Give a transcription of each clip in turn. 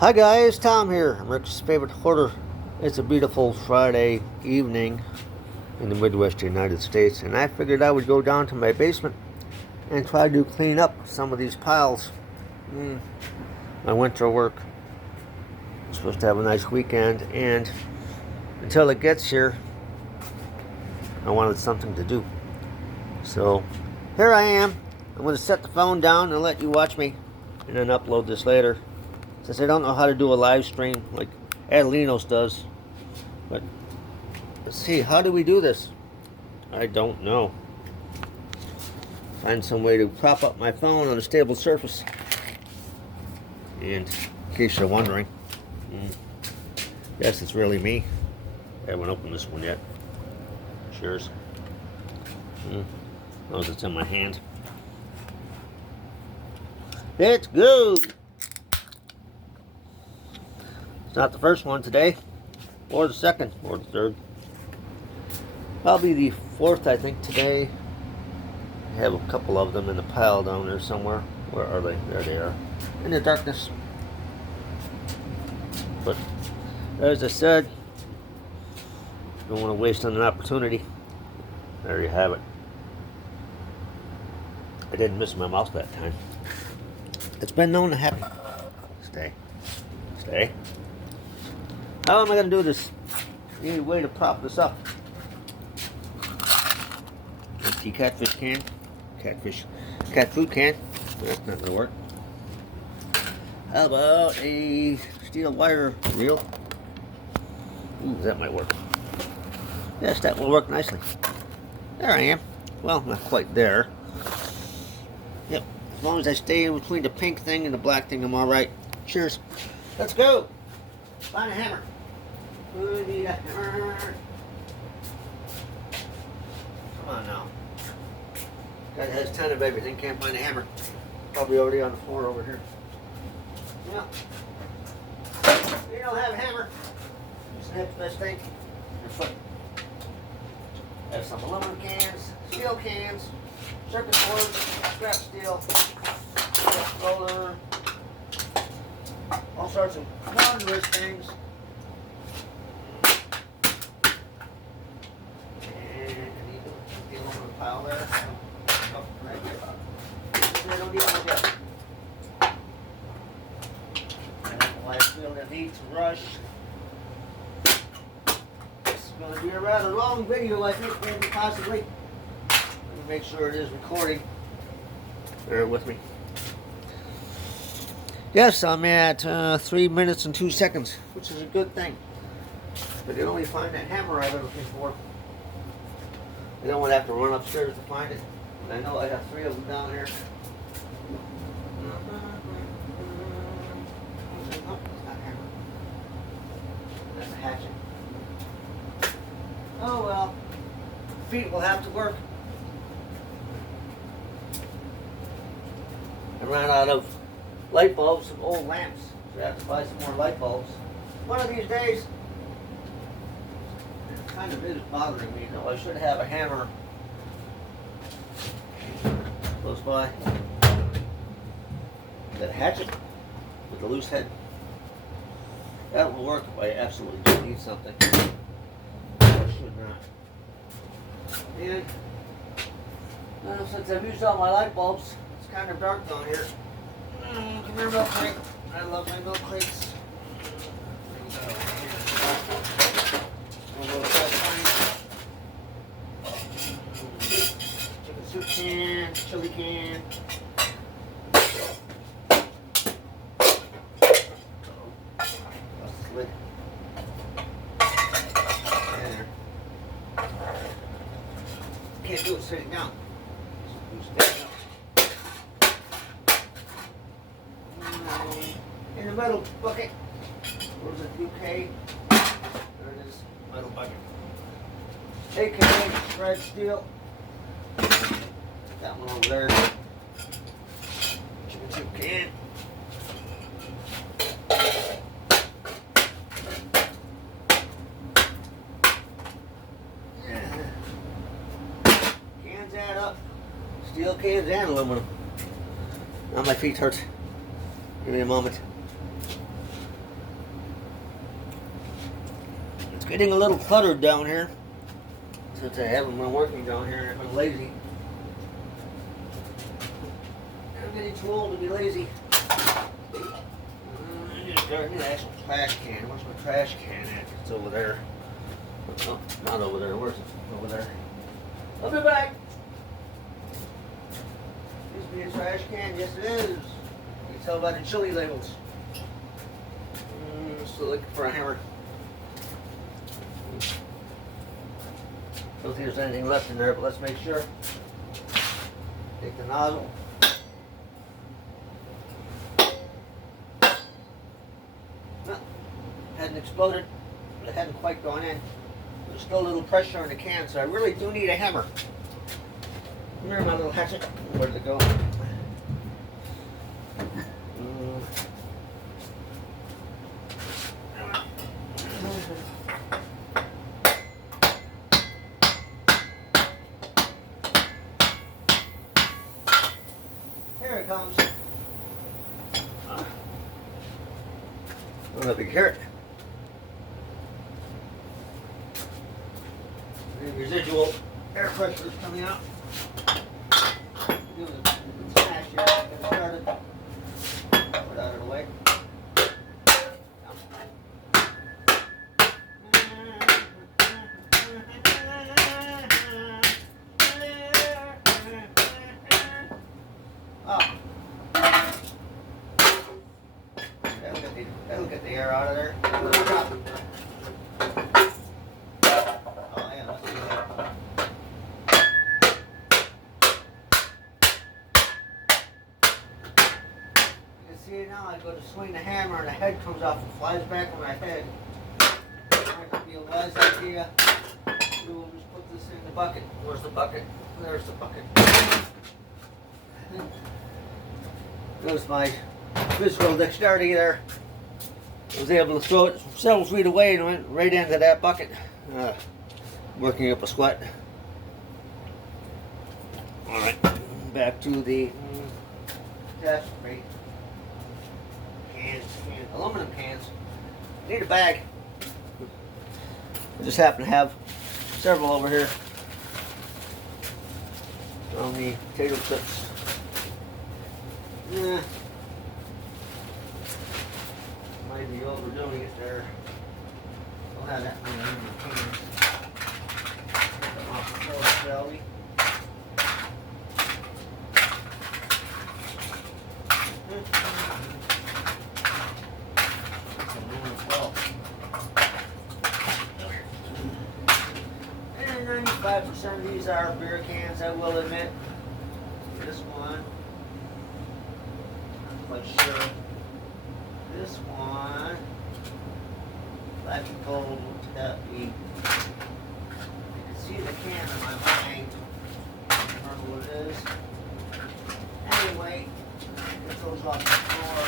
Hi guys, Tom here. I'm Rick's favorite hoarder. It's a beautiful Friday evening in the Midwest United States, and I figured I would go down to my basement and try to clean up some of these piles. My winter work. I'm supposed to have a nice weekend, and until it gets here, I wanted something to do. So here I am. I'm going to set the phone down and let you watch me, and then upload this later. Since I don't know how to do a live stream like Adelinos does. But let's see, how do we do this? I don't know. Find some way to prop up my phone on a stable surface. And in case you're wondering, yes, it's really me. I haven't opened this one yet. Cheers. Notice it's in my hand. Let's go! It's not the first one today, or the second, or the third. Probably the fourth, I think, today. I have a couple of them in a pile down there somewhere. Where are they? There they are. In the darkness. But, as I said, don't want to waste an opportunity. There you have it. I didn't miss my mouse that time. It's been known to happen. Stay. Stay. How am I going to do this? I need a way to prop this up. Empty catfish can. Cat food can. That's not going to work. How about a steel wire reel? Ooh, that might work. Yes, that will work nicely. There I am. Well, not quite there. Yep. As long as I stay in between the pink thing and the black thing, I'm alright. Cheers. Let's go. Find a hammer. We need a hammer. Come on now. Guy has a ton of everything, can't find a hammer. Probably already on the floor over here. Yeah. You don't have a hammer. Just nip this thing. Your foot. Have some aluminum cans, steel cans, circuit boards, scrap steel, roller, all sorts of wondrous things. Pile there. Oh, right here. I don't need all that. I feel the need to rush. This is going to be a rather long video, I think, maybe possibly. Let me make sure it is recording. Bear with me. Yes, I'm at 3 minutes and 2 seconds, which is a good thing. But I can only find that hammer I've been looking for. I don't want to have to run upstairs to find it. And I know I have 3 of them down here. Oh, it's not a hammer. That's a hatchet. Oh well. Feet will have to work. I ran out of light bulbs and old lamps. So I have to buy some more light bulbs. One of these days. Kind of is bothering me, though. I should have a hammer close by. That hatchet with the loose head. That will work if I absolutely do need something. I should not. And since I've used all my light bulbs, it's kind of dark down here. Come here, milk crate. I love my milk crates. Chicken soup can, chili can. Lid. There. Can't do it sitting down. In the metal bucket. Where's the UK? There it is. Metal bucket. AKA shred steel. That one over there. Chicken soup can. Cans add up. Steel cans and aluminum. Now my feet hurt. Give me a moment. getting a little cluttered down here since I haven't been working down here and I've been lazy. I'm getting too old to be lazy. I need an actual trash can. Where's my trash can at? It's over there. Oh, not over there. Where's it? Over there. I'll be back. Used to be a trash can. Yes, it is. You can tell by the chili labels. Still looking for a hammer. Don't think there's anything left in there, but let's make sure. Take the nozzle. No, hadn't exploded, but it hadn't quite gone in. There's still a little pressure in the can, so I really do need a hammer. Here's my little hatchet. Where did it go? Here it comes. Another big carrot. The residual air pressure is coming out. Smash it, get it started. Put it out of the way. Oh. That'll get the air out of there. See, now I go to swing the hammer and the head comes off and flies back on my head. Might be a wise idea. We'll just put this in the bucket. Where's the bucket? There's the bucket. There's my physical dexterity there. I was able to throw it several feet away and went right into that bucket. Working up a sweat. Alright, back to the test rate. Aluminum cans. Need a bag. I just happen to have several over here on the potato chips. Yeah. Might be overdoing it there. Don't have that many aluminum cans. Get them off the floor, shall we? And 95% of these are beer cans, I will admit. This one, I'm quite sure. This one, black and gold, would that be? You can see the can in my mind. I don't remember what it is. Anyway, get those off the floor.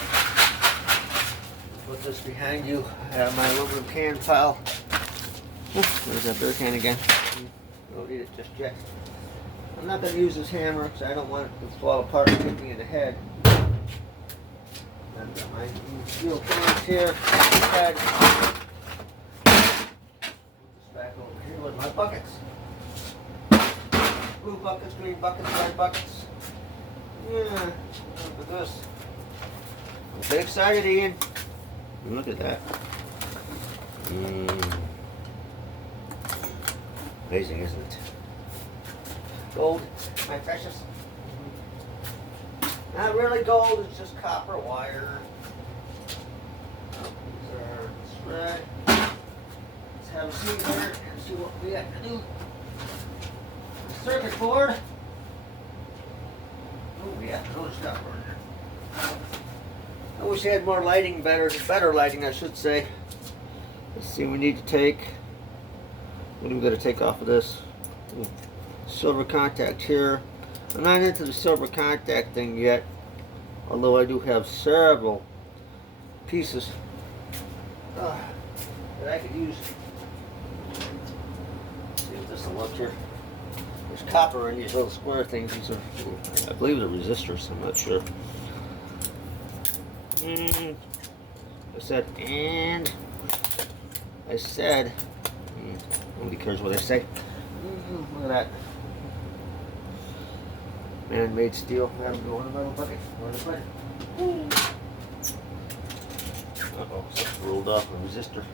Put this behind you. I have my aluminum can pile. There's that beer can again. Don't need it just yet. I'm not going to use this hammer because I don't want it to fall apart and hit me in the head. I've got my steel cans here. Put this back over here with my buckets. Blue buckets, green buckets, red buckets. Yeah, look at this. I'm a bit excited, Ian. Look at that. Amazing, isn't it? Gold, my precious. Not really gold, it's just copper wire. These are thread. Let's have a seat here and see what we have to do. The circuit board. Oh yeah, another stuff on there. I wish I had more lighting, better lighting, I should say. Let's see, we need to take. What do we got to take off of this? Silver contact here. I'm not into the silver contact thing yet, although I do have several pieces that I could use. Let's see if this will work here. There's copper in these little square things. These are, I believe, they're resistors. I'm not sure. I said Nobody cares what I say. Look at that. Man-made steel. Have to go in the metal bucket. Where to put it? Uh-oh, something rolled off a resistor.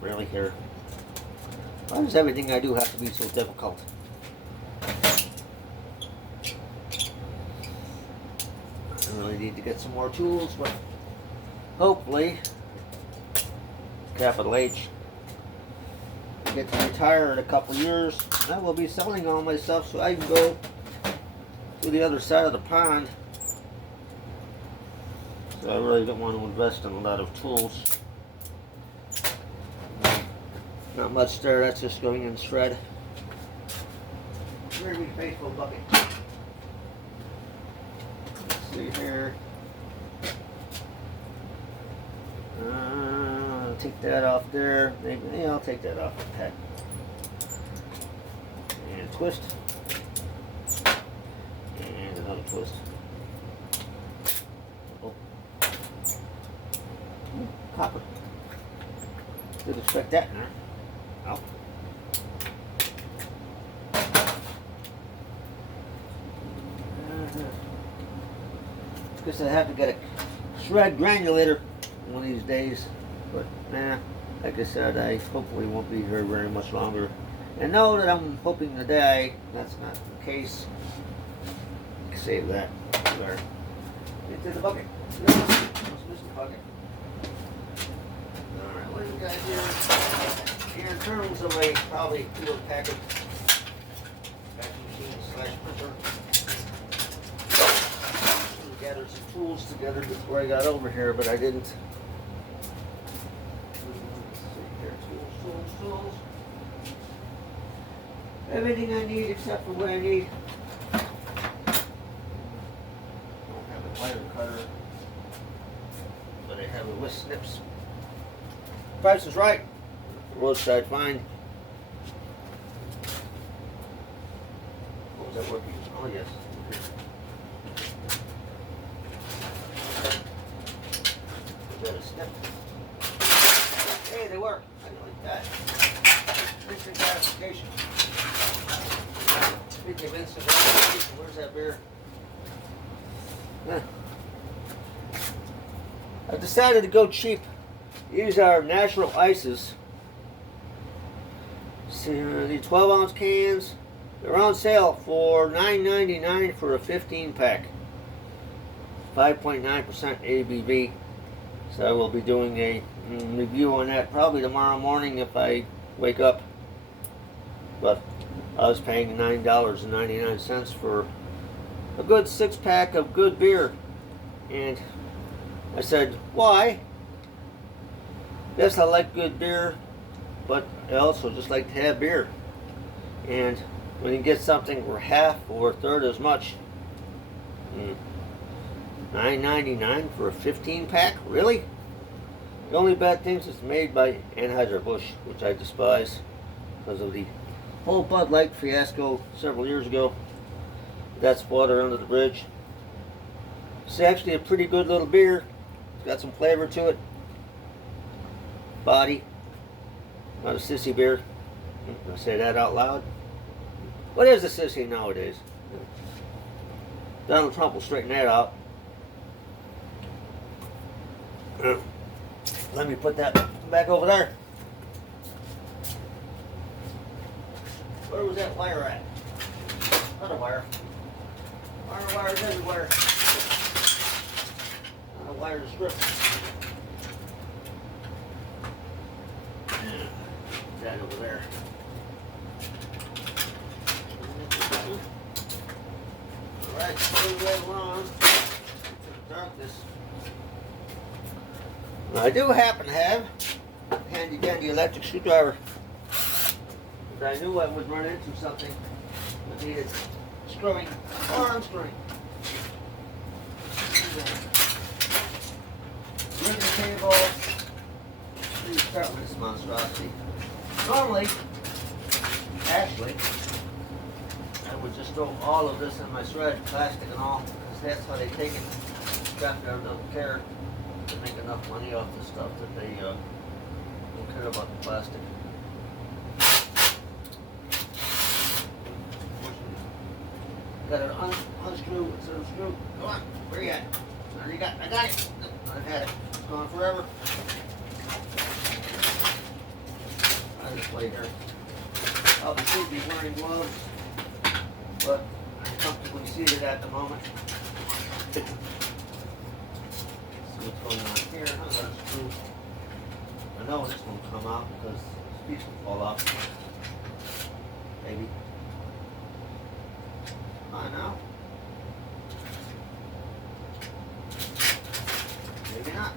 Really here. Why does everything I do have to be so difficult? I really need to get some more tools, but hopefully, capital H, get to retire in a couple years, and I will be selling all my stuff so I can go to the other side of the pond. So I really don't want to invest in a lot of tools. Not much there, that's just going in shred. Where's my faithful bucket? Let's see here. Take that off there. Maybe, yeah, I'll take that off the pack. And twist. And another twist. Oh. Copper. Didn't expect that, huh? Oh. Guess I have to get a shred granulator one of these days, but like I said, I hopefully won't be here very much longer. And know that I'm hoping to die. That's not the case. Save that. There. Into the bucket. Let's miss the bucket. Alright, what do we got here? In terms of a probably field packet, vacuum machine / printer. Gathered some tools together before I got over here, but I didn't. Let's see here, tools. Everything I need except for what I need. Don't have a wire cutter, but I have a whisk snips. Price is right. Roadside find. What was that working? Oh yes. Got a snip. Hey, they work. I like that. Instant gratification. Speaking of instant gratification, where's that beer? I've decided to go cheap. These are natural ices. See, the 12-ounce cans. They're on sale for $9.99 for a 15-pack. 5.9% ABV. So I will be doing a review on that probably tomorrow morning if I wake up. But I was paying $9.99 for a good 6-pack of good beer. And I said, why? Yes, I like good beer, but I also just like to have beer. And when you get something for half or a third as much, $9.99 for a 15-pack? Really? The only bad thing is it's made by Anheuser-Busch, which I despise because of the whole Bud Light fiasco several years ago. That's water under the bridge. It's actually a pretty good little beer. It's got some flavor to it. Body. Not a sissy beer. Did I say that out loud? What is a sissy nowadays? Donald Trump will straighten that out. Let me put that back over there. Where was that wire at? Another wire. Wires everywhere. Not a wire to strip. That over there. Alright, moving right along. Darkness. Now, I do happen to have a handy dandy electric screwdriver. But I knew I would run into something that needed screwing or unscrewing. Ring the cable. Let's start with this monstrosity. Normally, actually, I would just throw all of this in my shred, plastic and all, because that's how they take it. Got their little care to make it enough money off the stuff that they don't care about the plastic. Got to unscrew instead of screw. Come on, where you at? There you got. I got it. I've had it. It's gone forever. I just lay here. I should be wearing gloves, but I'm comfortably seated at the moment. See what's going on here. I'm gonna screw. I know this won't come out because this piece will fall off. Maybe. Come on now. Maybe not.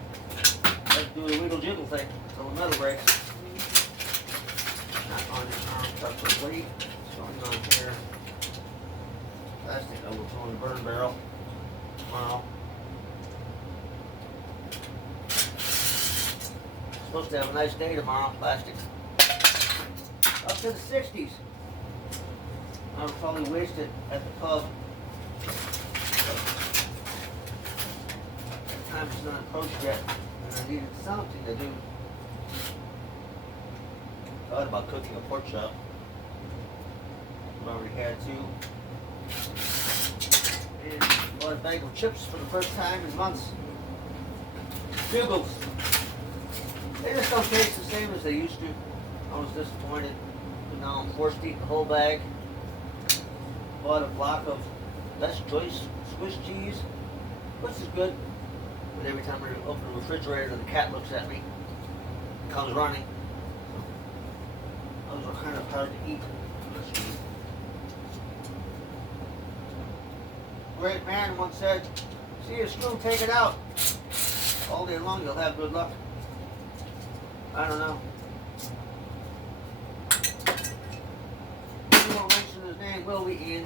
Let's do the wiggle jiggle thing until the metal breaks. Not on this arm separately. What's going on here? Plastic I will throw in the burn barrel. Wow. Supposed to have a nice day tomorrow, plastic. Up to the 60s. I was probably wasted at the pub. That time is not approached yet, and I needed something to do. Thought about cooking a pork chop. I've already had two. And bought a bag of chips for the first time in months. Bugles. They just don't taste the same as they used to. I was disappointed. But now I'm forced to eat the whole bag. Bought a block of less choice Swiss cheese, which is good. But every time I open the refrigerator, the cat looks at me, comes running. Those are kind of hard to eat. Great man once said, "See a screw, take it out. All day long you'll have good luck." I don't know. We won't mention his name, will we, Ian?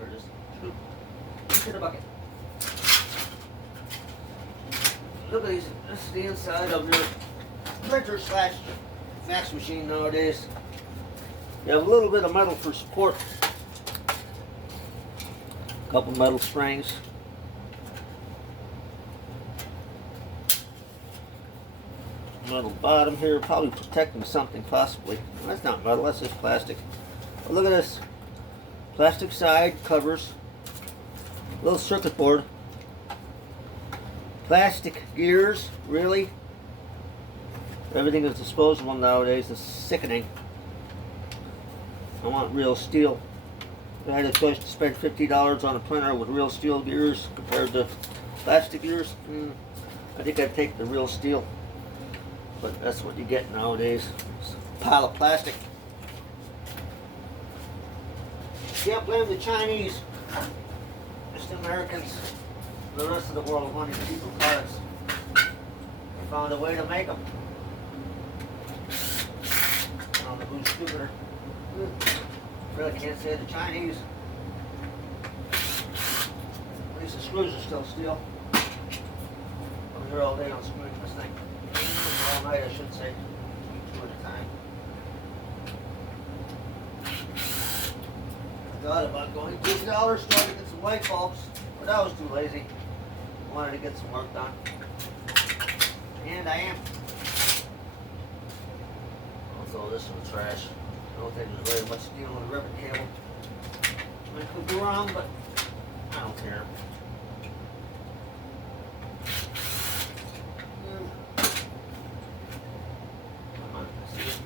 Or just into the bucket. Look at these. This is the inside of your printer slash fax machine nowadays. You have a little bit of metal for support. A couple metal springs. Metal bottom here, probably protecting something possibly. Well, that's not metal, that's just plastic. But look at this. Plastic side covers. Little circuit board. Plastic gears, really? Everything is disposable nowadays. It's sickening. I want real steel. If I had a choice to spend $50 on a printer with real steel gears compared to plastic gears, I think I'd take the real steel. But that's what you get nowadays. It's a pile of plastic. Can't blame the Chinese. Just the Americans. The rest of the world wanting cheaper products. They found a way to make them. I don't know who's stupider. Really can't say the Chinese. At least the screws are still steel. I'm here all day on screwing this thing. All night, I should say. Two at a time. I thought about going to the dollar store to get some light bulbs, but I was too lazy. I wanted to get some work done. And I am. I'll throw this in the trash. I don't think there's very much steel in the ribbon cable. I could be wrong, but I don't care. Come on, see it.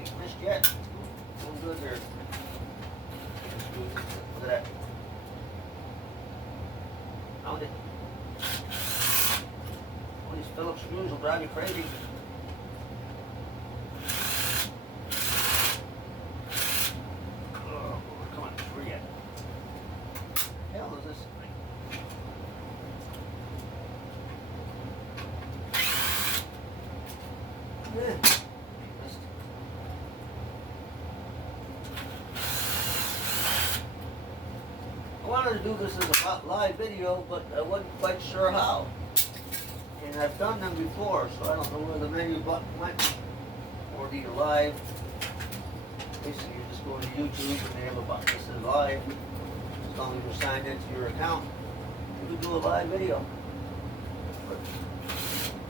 Ain't missed yet. Doing good here. Look at that. Found it. All these Phillips screws will drive you crazy. I wanted to do this as a live video, but I wasn't quite sure how. And I've done them before, so I don't know where the menu button went for the live. Basically, you just go to YouTube and they have a button that says live, as long as you're signed into your account. we do a live video. But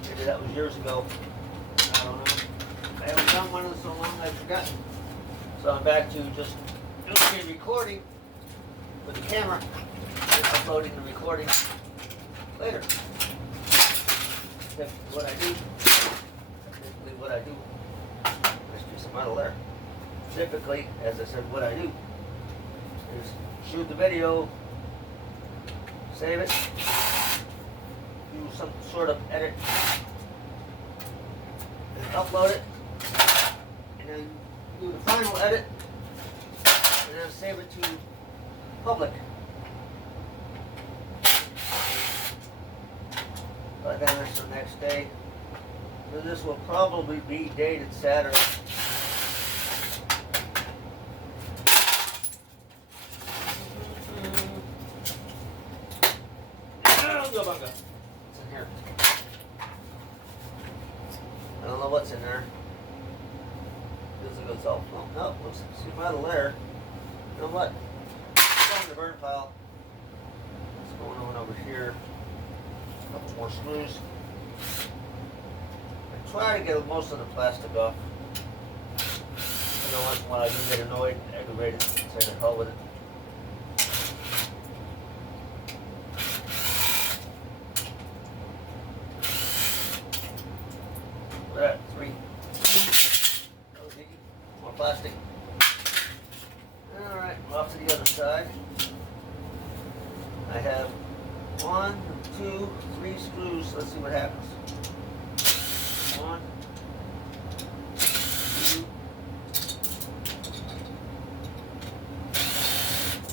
maybe that was years ago. I don't know. I haven't done one in so long I've forgotten. So I'm back to just doing a recording with the camera and uploading the recording later. Typically what I do. Let's do some metal there. Typically, as I said, what I do is shoot the video, save it, do some sort of edit, and upload it, and then do the final edit, and then save it to public. But then it's the next day. So this will probably be dated Saturday. What's in here? I don't know what's in there. Physical self. Oh, no, looks like some metal there. You know what? It's on the burn pile. What's going on over here? A couple more screws. I try to get most of the plastic off. You know, once in a while I do get annoyed and aggravated. Say the hell with it. Look at that, 3. That was easy. More plastic. Alright, off to the other side. I have 1, 2, 3 screws. Let's see what happens. 1, 2,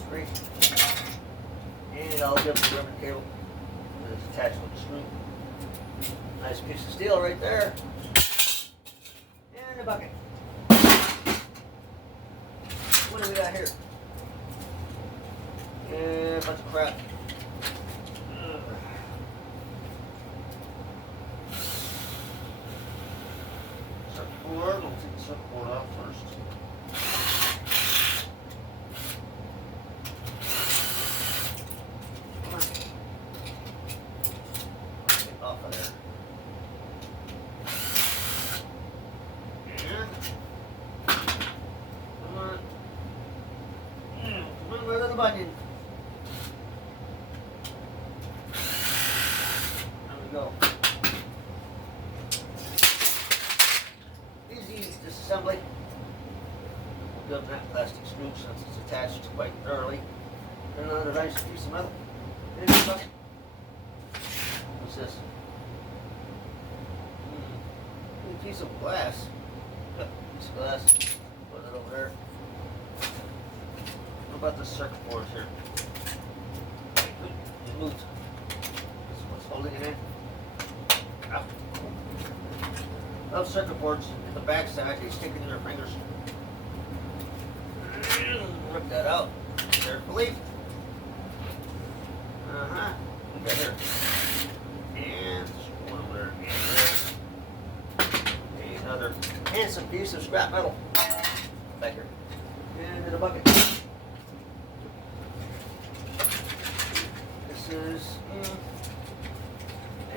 3. And I'll give the ribbon cable that is attached with the screw. Nice piece of steel right there. And a bucket. What do we got here? And a bunch of crap. Circuit board. We'll take the circuit board off first. Come on. Get off of there. My little button. There we go. Easy disassembly. We'll give that plastic screw since it's attached quite thoroughly. And another nice piece of metal. And a bucket. What's this? A piece of glass. Yep, piece of glass. Put it over there. What about the circuit board here? It moved. This one's holding it in. Ow. Those circuit boards in the back side, they stick into your fingers. Rip that out carefully. We got here. And one over there. And another handsome piece of scrap metal. Back here. And in a bucket. This is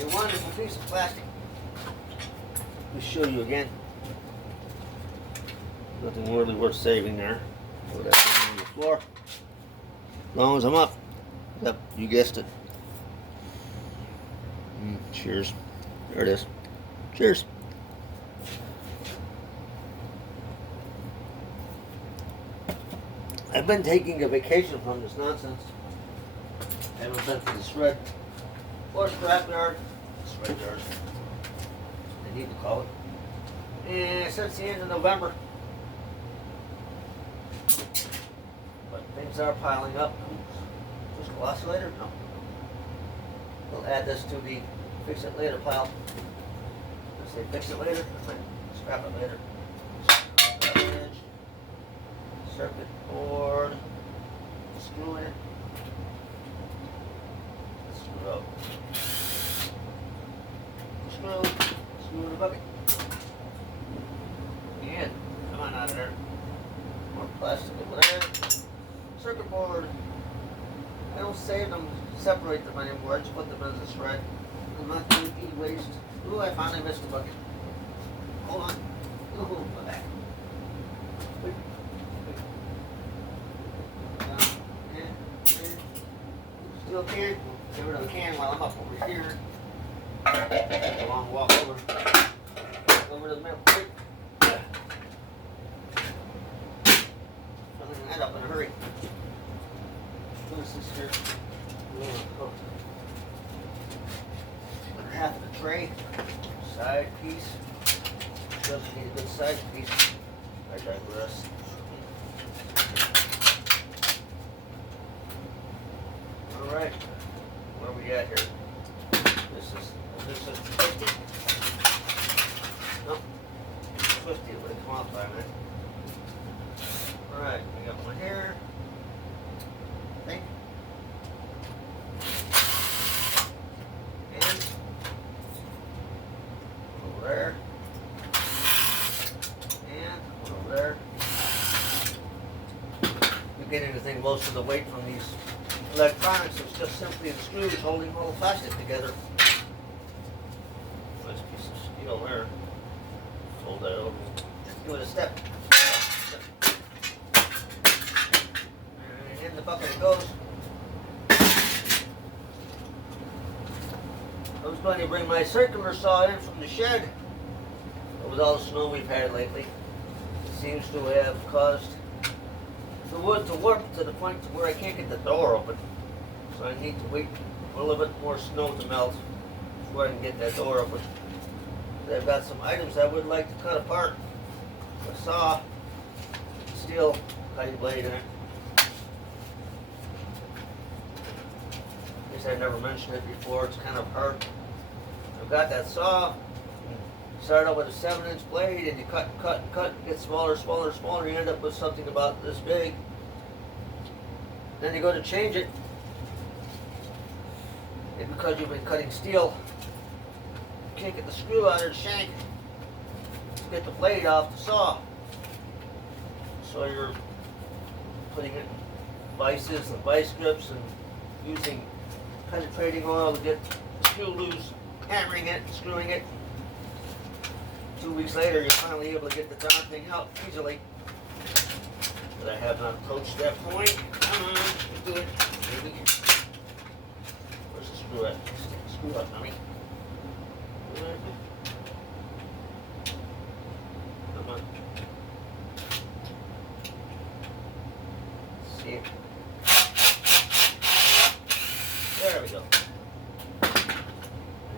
a wonderful piece of plastic. Let me show you again. Nothing really worth saving there. Throw that thing on the floor. As long as I'm up. Yep, you guessed it. Cheers. There it is. Cheers. I've been taking a vacation from this nonsense. I haven't been to the shred or scrap yard. Shred yard. They need to call it. And since the end of November. But things are piling up. Just gloss later? No. We'll add this to the fix it later pile. Let's say fix it later. Scrap it later. Edge. Circuit board. Screw in it. Screw out. Screw in the bucket. And come on out of there. More plastic over there. Circuit board. I don't save them, separate them anymore. I just put them as a shred. I'm not doing e-waste. Ooh, I finally missed a bucket. Hold on. Ooh, my back. Wait. And still can. Get rid of the can while I'm up over here. Take a long walk over to the middle. Quick. Filling that up in a hurry. What is this here? Under half of the tray. Side piece. Doesn't need a good side piece. I digress. Alright. Where we at here? This is 50. Nope. 50 would have come out by a minute. Alright, we got one here. I think. And over there. And over there. You get anything, most of the weight from these electronics is just simply the screws holding all the plastic together. Nice piece of steel there. Fold that over. Give it a step. And in the bucket it goes. I was going to bring my circular saw in from the shed. But with all the snow we've had lately, it seems to have caused the wood to warp to the point to where I can't get the door open. So I need to wait for a little bit more snow to melt before I can get that door open. I've got some items I would like to cut apart. A saw, steel cutting blade in it. I guess I've never mentioned it before, it's kind of hard. I've got that saw. You start out with a 7-inch blade and you cut and cut and cut, it gets smaller, smaller, smaller, you end up with something about this big. Then you go to change it, and because you've been cutting steel, you can't get the screw out of the shank to get the blade off the saw. So you're putting it in vices and vice grips and using penetrating oil to get the screw loose, hammering it, screwing it. 2 weeks later, you're finally able to get the darn thing out easily. But I have not approached that point. Come on, let's do it. Maybe. Where's the screw at? Screw up, dummy. Come on. Let's see it. There we go.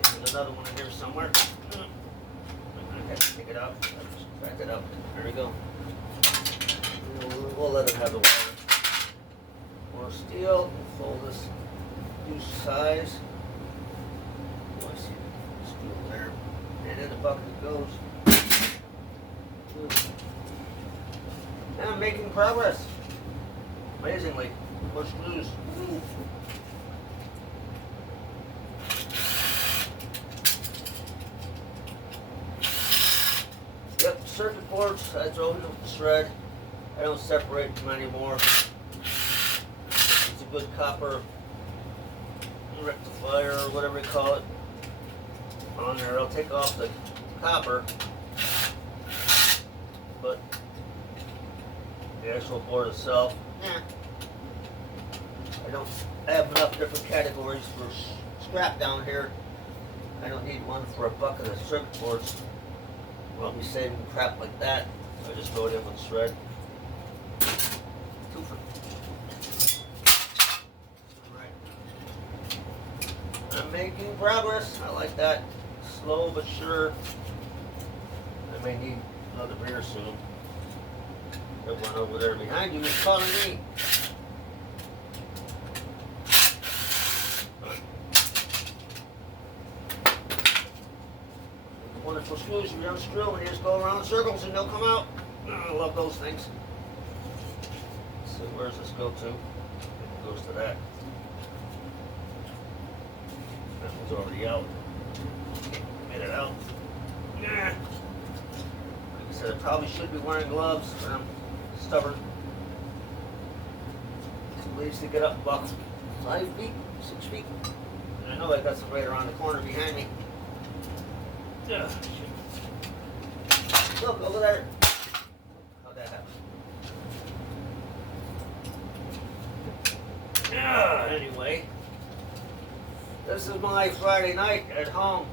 There's another one in here somewhere. I have to take it out. I'll just crack it up. There we go. We'll let it have the wire. More steel. We'll fold this due size. Oh, I see the screw there. And in the bucket it goes. And I'm making progress. Amazingly. More screws. Yep, circuit boards, I throw them with the shred. I don't separate them anymore. It's a good copper rectifier or whatever you call it on there. I'll take off the copper, but the actual board itself, I have enough different categories for scrap down here. I don't need one for a bucket of circuit boards. I'll be saving crap like that. So I just throw it in with shred. Alright. I'm making progress. I like that. Slow but sure. I may need another beer soon. That one over there behind you is calling me. Wonderful screws, you unscrew and you just go around in circles and they'll come out. Oh, I love those things. So where does this go to? It goes to that. That one's already out. Get it out. Like I said, I probably should be wearing gloves, but I'm stubborn. Two ways to get up, buck. 5 feet, 6 feet. And I know I got some right around the corner behind me. Yeah. Look, over there. How'd that happen? Yeah, anyway. This is my Friday night at home,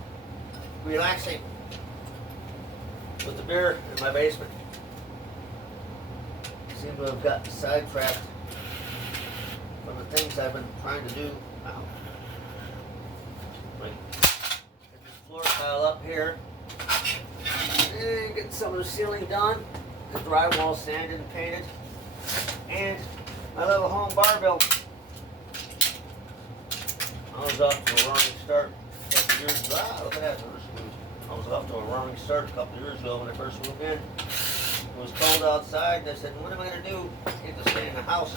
relaxing with the beer in my basement. Seem to have gotten sidetracked from the things I've been trying to do. Wow. Like, get this floor tile up here, and get some of the ceiling done, the drywall sanded and painted, and my little home barbell. I was off to a roaring start a couple years ago. Look at that. I was off to a roaring start a couple years ago when I first moved in. It was cold outside, and I said, what am I going to do? I have to stay in the house.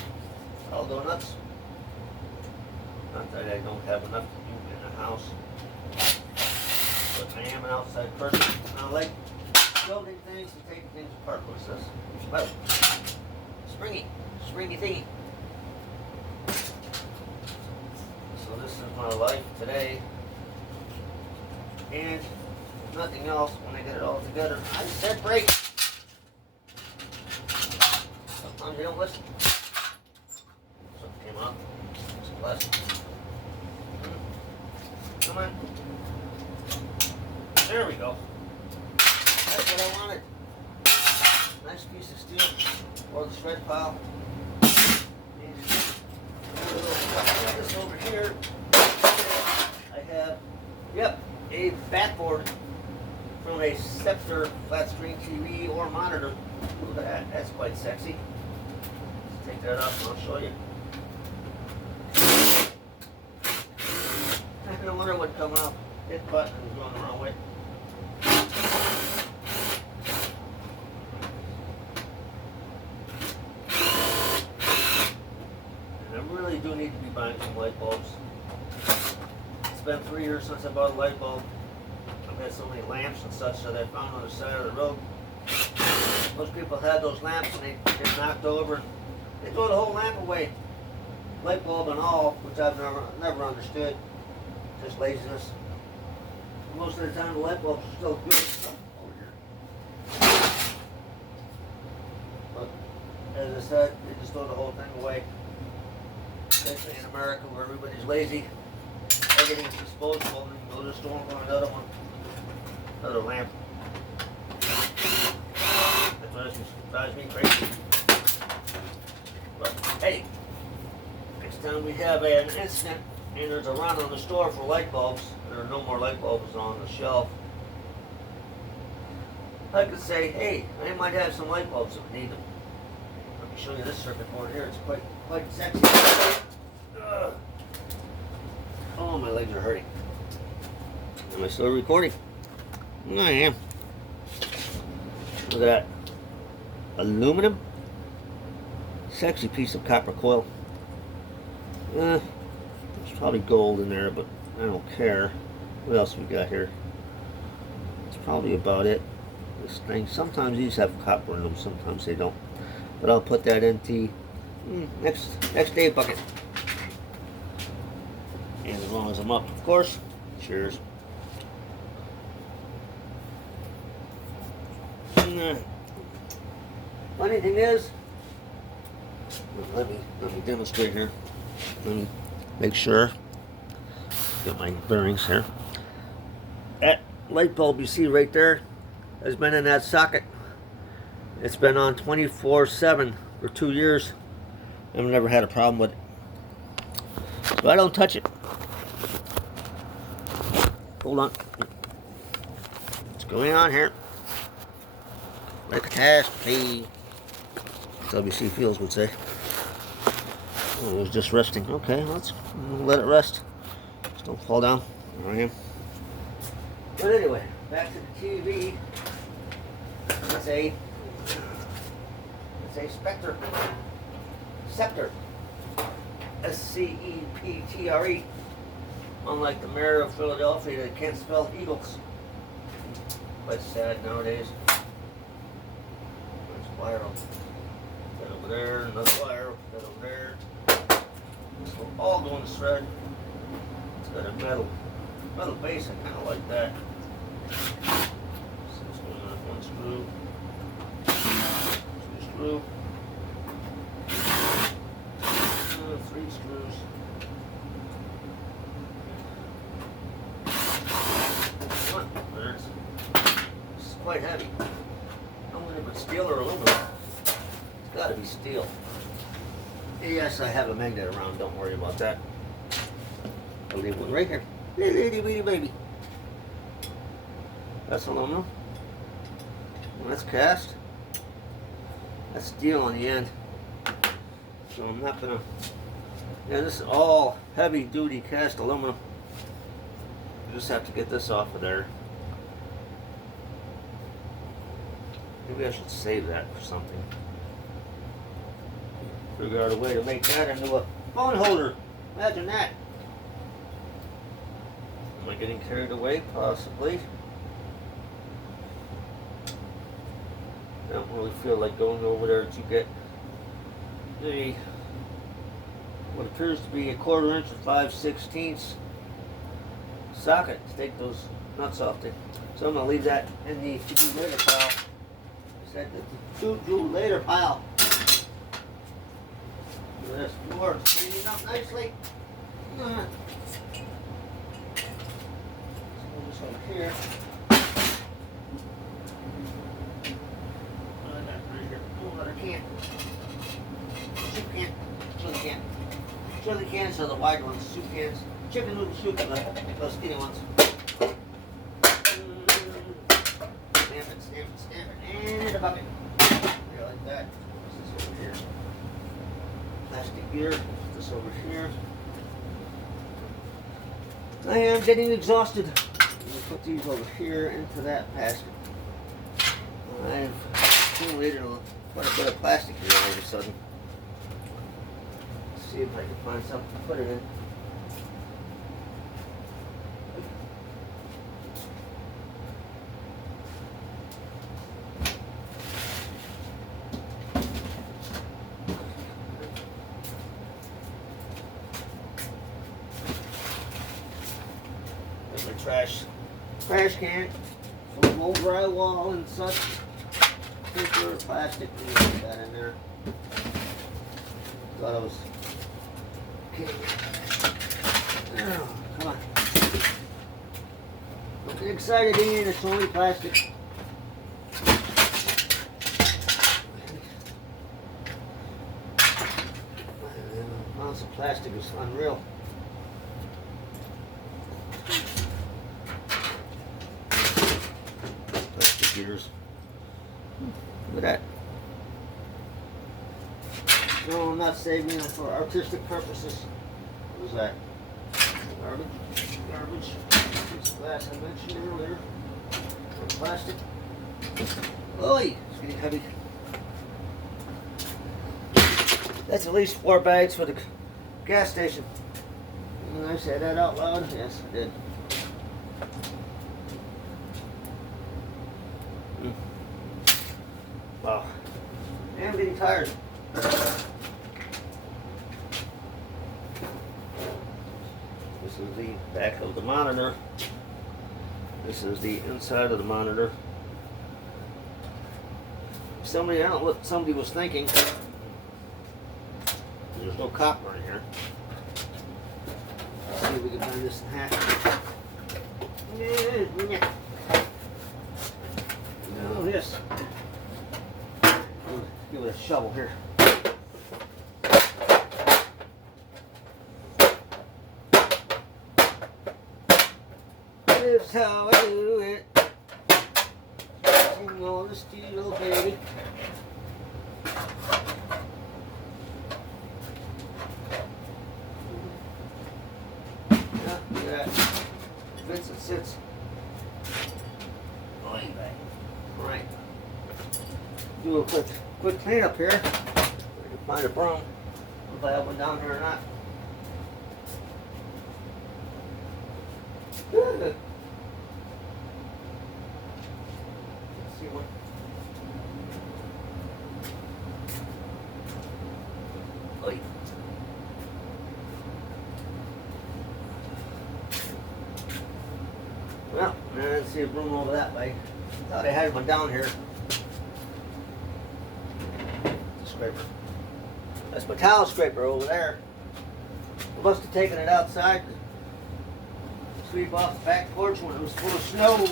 I'll go nuts. Not that I don't have enough to do in the house, but I am an outside person. And I like building things and taking things apart. What's this? Well, springy thingy. So this is my life today. And if nothing else, when I get it all together, I said break. Sometimes you don't listen. Something came up. It's a blessing. Come on. There we go. That's what I wanted. Nice piece of steel for the shred pile. And this over here, I have, a backboard from a Scepter flat screen TV or monitor. Look at that. That's quite sexy. Let's take that off and I'll show you. I kind of wonder what come out. Hit button is going the wrong way. And I really do need to be buying some light bulbs. It's been 3 years since I bought a light bulb. I've had so many lamps and such that I found on the side of the road. Most people had those lamps and they get knocked over and they throw the whole lamp away. Light bulb and all, which I've never understood. Just laziness. Most of the time the light bulbs are still good. Over here. But as I said, they just throw the whole thing away. Especially in America where everybody's lazy. Everything's disposable and you can go to the store and buy another one. Another lamp. That drives me crazy. But hey, next time we have an incident and there's a run on the store for light bulbs, there are no more light bulbs on the shelf, I could say, hey, I might have some light bulbs if we need them. Let me show you this circuit board here. It's quite sexy. Ugh. Oh, my legs are hurting. Am I still recording? I am. Look at that. Aluminum. Sexy piece of copper coil. There's probably gold in there, but I don't care. What else we got here? That's probably about it. This thing. Sometimes these have copper in them, sometimes they don't. But I'll put that into next day bucket. And as long as I'm up, of course. Cheers. Funny thing is, let me demonstrate here. Let me make sure. Get my bearings here. That light bulb you see right there has been in that socket. It's been on 24/7 for 2 years. I've never had a problem with it. So I don't touch it. Hold on. What's going on here? Like a catastrophe. WC Fields would say. Oh, it was just resting. Okay, let's let it rest. Just don't fall down. There I am. But anyway, back to the TV. It's a Scepter. S-C-E-P-T-R-E. Unlike the mayor of Philadelphia that can't spell eagles. Quite sad nowadays. There's a wire. That over there, another wire. That over there. This all go in the thread. It's got a metal base. I kind of like that. So it's going on one screw, two screw, three screws. It's quite heavy. I don't know if it's steel or aluminum. It's got to be steel. Yes, I have a magnet around. Don't worry about that. I'll leave one right here. Little itty bitty baby. That's aluminum. And that's cast. That's steel on the end. So I'm not gonna. Yeah, this is all heavy duty cast aluminum. You just have to get this off of there. Maybe I should save that for something. Figure out a way to make that into a phone holder. Imagine that. Am I getting carried away? Possibly. I don't really feel like going over there to get the what appears to be a 1/4 inch and 5/16 socket to take those nuts off there. So I'm going to leave that in the to-do later pile. I said the to-do later pile. This floor is cleaning up nicely. So this over here. I got right here. Oh, another can. Soup can. Chili can. Chili cans are the wide ones. Soup cans. Chicken noodle soup are the skinny ones. Stamp it, and a bucket. Yeah, like that. What's this over here? Plastic here. This over here. I am getting exhausted. I'm going to put these over here into that basket. I've accumulated quite a bit of plastic here all of a sudden. Let's see if I can find something to put it in. Trash can, some old drywall and such. Paper, plastic, put that in there. Thought I was kidding. Oh, come on. Don't get excited, Ian. It's only plastic. The amounts of plastic is unreal. Gears. Look at that. No, I'm not saving them for artistic purposes. What was that? Garbage. Garbage. This glass I mentioned earlier. Plastic. Oi! It's getting heavy. That's at least 4 bags for the gas station. Did I say that out loud? Yes, I did. Wow. I'm getting tired. This is the back of the monitor. This is the inside of the monitor. Somebody, I don't know what somebody was thinking. There's no copper in here. Let's see if we can find this in half. No, this. Give it a shovel here. This is how I do it. Sing on the steel, baby. Yeah, look at that. Fits and sits. Right. Do a quick cleanup here. I can find a broom. If I have one down here or not. Good. Let's see one. Oi. see a broom over that way. I thought I had one down here. It's a scraper. That's my towel scraper over there. I must have taken it outside to sweep off the back porch when it was full of snow.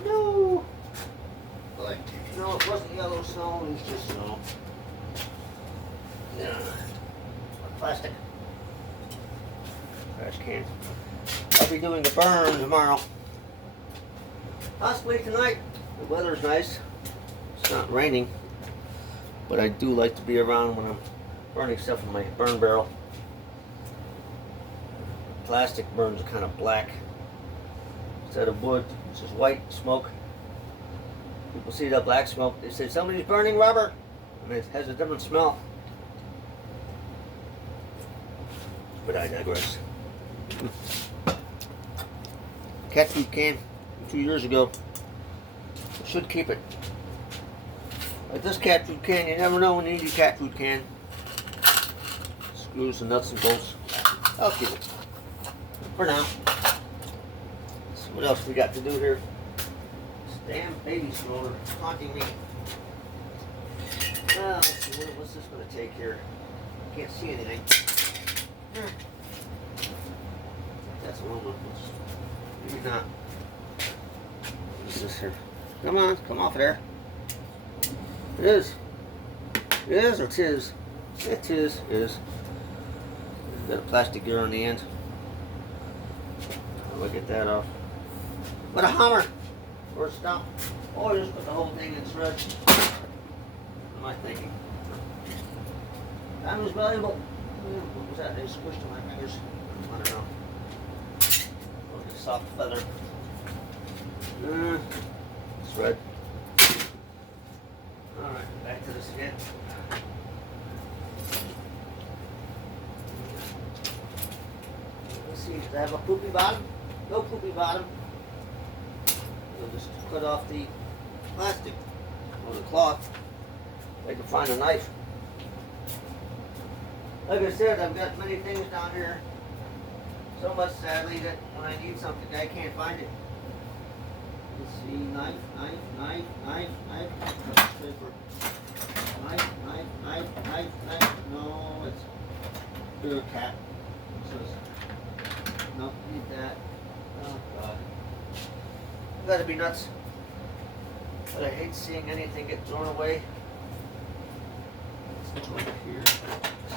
Snow! Like, no, it wasn't yellow snow, it was just snow. Yeah. Plastic. Trash can. I'll be doing a burn tomorrow. Possibly tonight. The weather's nice. It's not raining. But I do like to be around when I'm burning stuff in my burn barrel. Plastic burns are kind of black. Instead of wood, it's just white smoke. People see that black smoke, they say somebody's burning rubber. And it has a different smell. But I digress. Cat food can 2 years ago. I should keep it. Like this cat food can, you never know when you need your cat food can. Screws and nuts and bolts. I'll keep it. For now. So what else we got to do here? This damn baby stroller haunting me. Let's see, what's this going to take here? Can't see anything. That's aluminum. Maybe not. What is this here? Come on, come off of there. It is. It is or tis? It is. Got a plastic gear on the end. I'll get that off. What a hammer! Or a stump. Or just put the whole thing in shreds. What am I thinking? Time is valuable. What was that? They squished on my fingers. I don't know. Oh, it's soft feather. Thread. Alright, back to this again. Let's see, does it have a poopy bottom? No poopy bottom. We'll just cut off the plastic or the cloth. I can find a knife. Like I said, I've got many things down here. So much, sadly, that when I need something, I can't find it. Let's see, knife. Knife. No, it's beer cap. Nope, need that. Oh, God. You gotta be nuts. But I hate seeing anything get thrown away. Let's go here.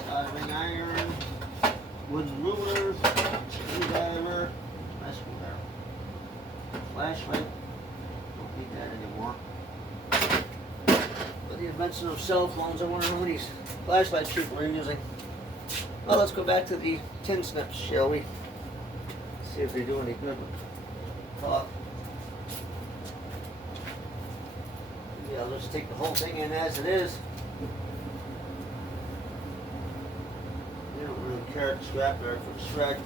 Soldering iron, wooden rulers, screwdriver, my screwdriver, flashlight. Don't need that anymore. With the invention of cell phones, I wonder how many flashlights people are using. Well, let's go back to the tin snips, shall we? See if they do any good with talk. Maybe I'll just take the whole thing in as it is. They don't really care at the scrapyard for the shred.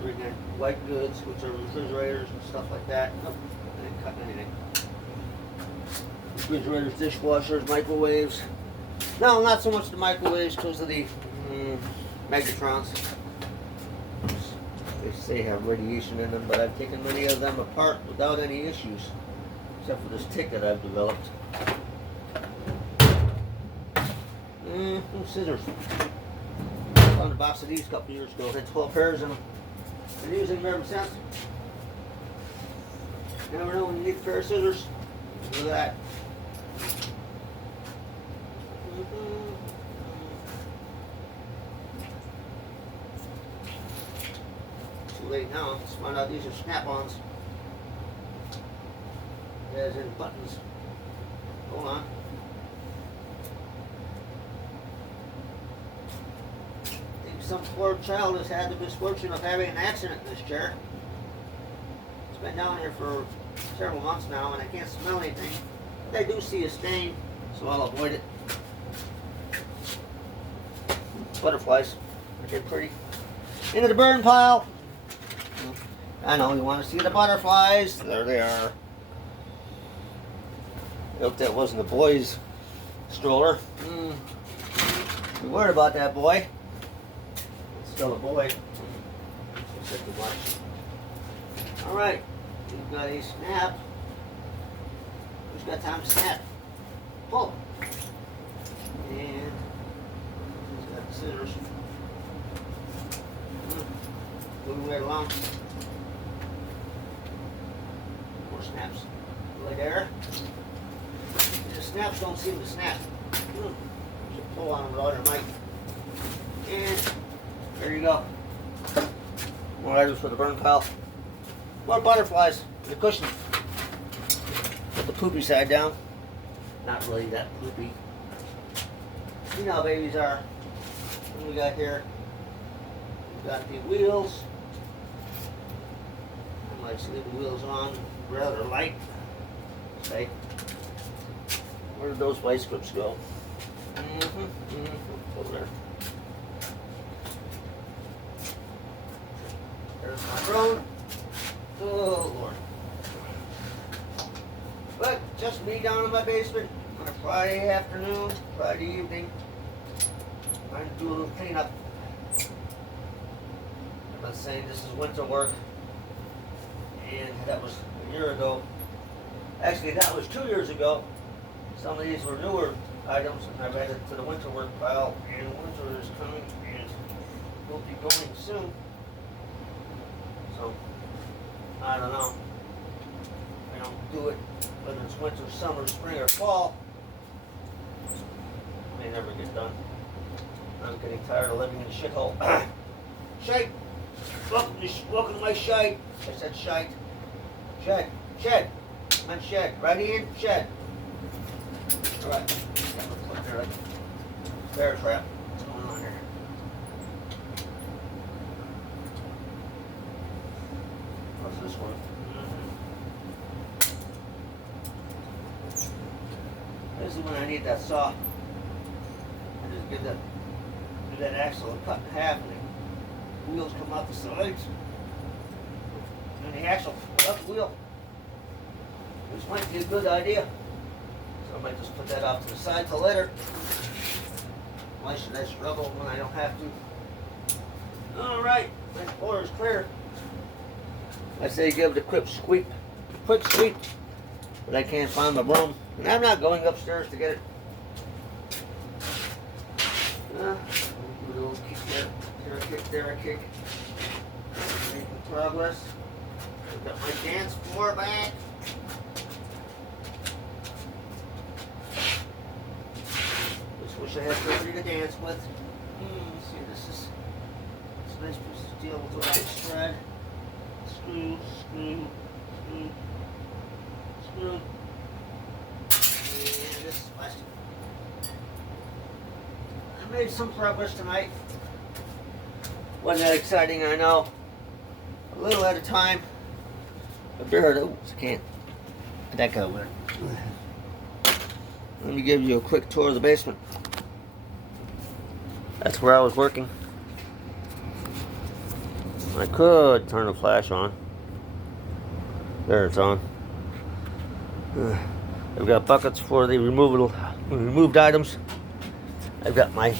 Bring in white goods, which are refrigerators and stuff like that. Nope, I didn't cut anything. Refrigerators, dishwashers, microwaves. No, not so much the microwaves because of the magnetrons. They say have radiation in them, but I've taken many of them apart without any issues, except for this tick that I've developed. Scissors. Found a box of these a couple years ago. Had 12 pairs in them. Been using them ever since. Never know when you need a pair of scissors. Look at that. Too late now. Let's find out these are snap-ons. As in buttons. Hold on. I think some poor child has had the misfortune of having an accident in this chair. It's been down here for several months now and I can't smell anything. But I do see a stain, so I'll avoid it. Butterflies. They're pretty. Into the burn pile. I know you want to see the butterflies. There they are. I hope that wasn't a boy's stroller. Be worried about that boy. It's still a boy. Alright. We've got a snap. Who's got time to snap? Pull. And he's got scissors. Moving right along. More snaps. Right there. The snaps don't seem to snap. Should pull on them with all your might. And there you go. More items for the burn pile. More butterflies in the cushion. Put the poopy side down. Not really that poopy. You know how babies are. What do we got here? We got the wheels. I like to leave the wheels on rather light. Okay. Where did those vice grips go? Over there. There's my drone. Oh Lord. But just me down in my basement on a Friday afternoon, Friday evening. Trying to do a little cleanup. I'm not saying this is winter work. And that was a year ago. Actually, that was 2 years ago. Some of these were newer items, and I've added to the winter work pile. And winter is coming, and will be going soon. So, I don't know. I don't do it, whether it's winter, summer, spring, or fall. It may never get done. I'm getting tired of living in a shithole. Shite! Welcome to my shite. I said shite. Shed. Shed. I meant shed. Right in? Shed. Alright. Bear trap. What's going on here? What's this one? This is when I need that saw. I just give that axle a cut in half, and the wheels come out the sides. And the axle up the wheel. Which might be a good idea. So I might just put that off to the side till later. Why should I struggle when I don't have to? Alright, my floor is clear. I say give it a quick sweep. But I can't find my broom. And I'm not going upstairs to get it. A little kick there, a kick. Making progress. I've got my dance floor back. Just wish I had somebody to dance with. See, this is a nice piece of steel with a nice thread. Screw. And this is plastic. I made some progress tonight. Wasn't that exciting, I know. A little at a time. But there, I can't. That got wet. Let me give you a quick tour of the basement. That's where I was working. I could turn the flash on. There, it's on. I've got buckets for the removed items. I've got my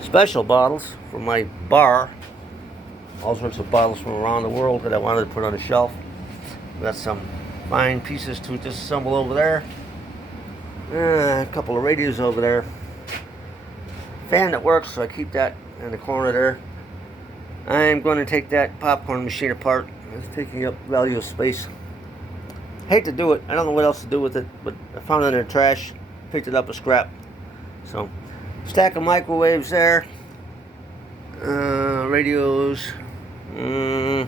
special bottles for my bar. All sorts of bottles from around the world that I wanted to put on a shelf. Got some fine pieces to disassemble over there. A couple of radios over there. Fan that works, so I keep that in the corner there. I'm going to take that popcorn machine apart. It's taking up valuable space. Hate to do it. I don't know what else to do with it, but I found it in the trash. Picked it up as scrap. So, stack of microwaves there. Radios. The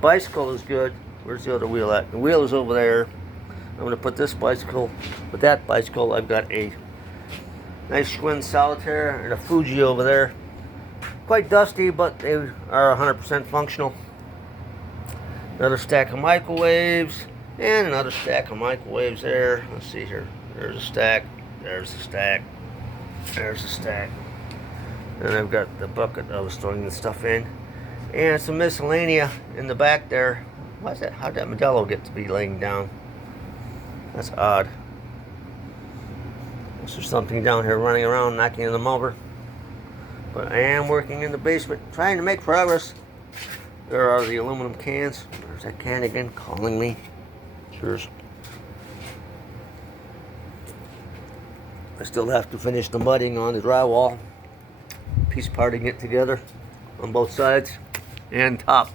bicycle is good. Where's the other wheel at? The wheel is over there. I'm going to put this bicycle with that bicycle. I've got a nice Schwinn Solitaire and a Fuji over there. Quite dusty, but they are 100% functional. Another stack of microwaves. And another stack of microwaves there. Let's see here. There's a stack. There's a stack. There's a stack. And I've got the bucket I was throwing the stuff in. And some miscellanea in the back there. Why's that? How'd that Modelo get to be laying down? That's odd. There's something down here running around, knocking them over. But I am working in the basement, trying to make progress. There are the aluminum cans. There's that can again calling me. Cheers. I still have to finish the mudding on the drywall. Piece parting it together on both sides and top.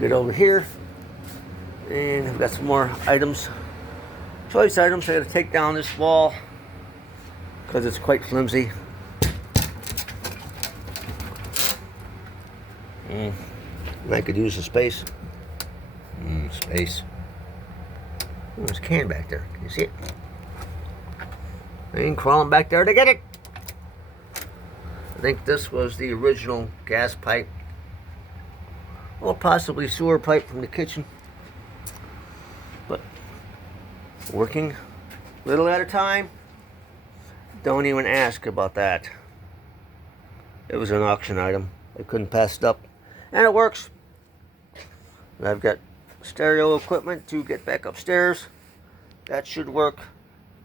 Get over here. And I've got some more items. Choice items. I gotta take down this wall because it's quite flimsy. I could use the space. Space. Oh, there's a can back there. Can you see it? I ain't crawling back there to get it. I think this was the original gas pipe. Or possibly sewer pipe from the kitchen. But working little at a time. Don't even ask about that. It was an auction item. I couldn't pass it up. And it works. I've got stereo equipment to get back upstairs. That should work.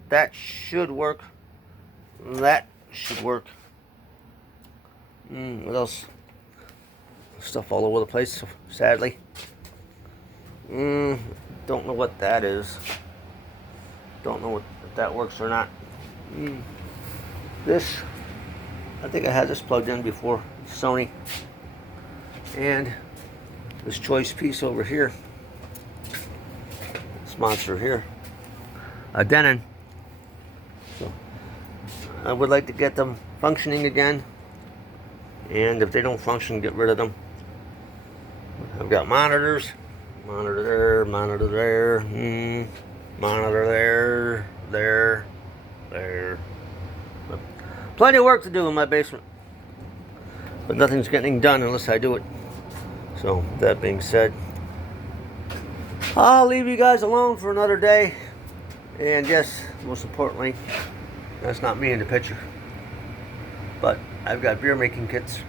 That should work. That should work. What else? Stuff all over the place, sadly. Don't know what that is. Don't know if that works or not. This, I think I had this plugged in before. Sony. And this choice piece over here. This monster here. A Denon. So I would like to get them functioning again. And if they don't function, get rid of them. I've got monitors. Monitor there, monitor there, monitor there. But plenty of work to do in my basement. But nothing's getting done unless I do it. So, that being said, I'll leave you guys alone for another day. And yes, most importantly, that's not me in the picture. But I've got beer making kits.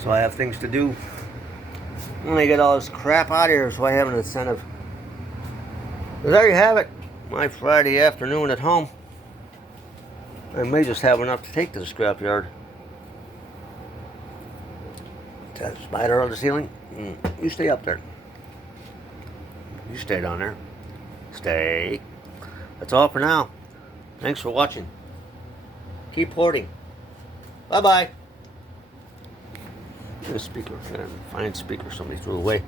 So I have things to do. Let me get all this crap out of here so I have an incentive. So there you have it. My Friday afternoon at home. I may just have enough to take to the scrapyard. That spider on the ceiling? You stay up there. You stay down there. Stay. That's all for now. Thanks for watching. Keep hoarding. Bye-bye. Get a speaker. Fine speaker somebody threw away.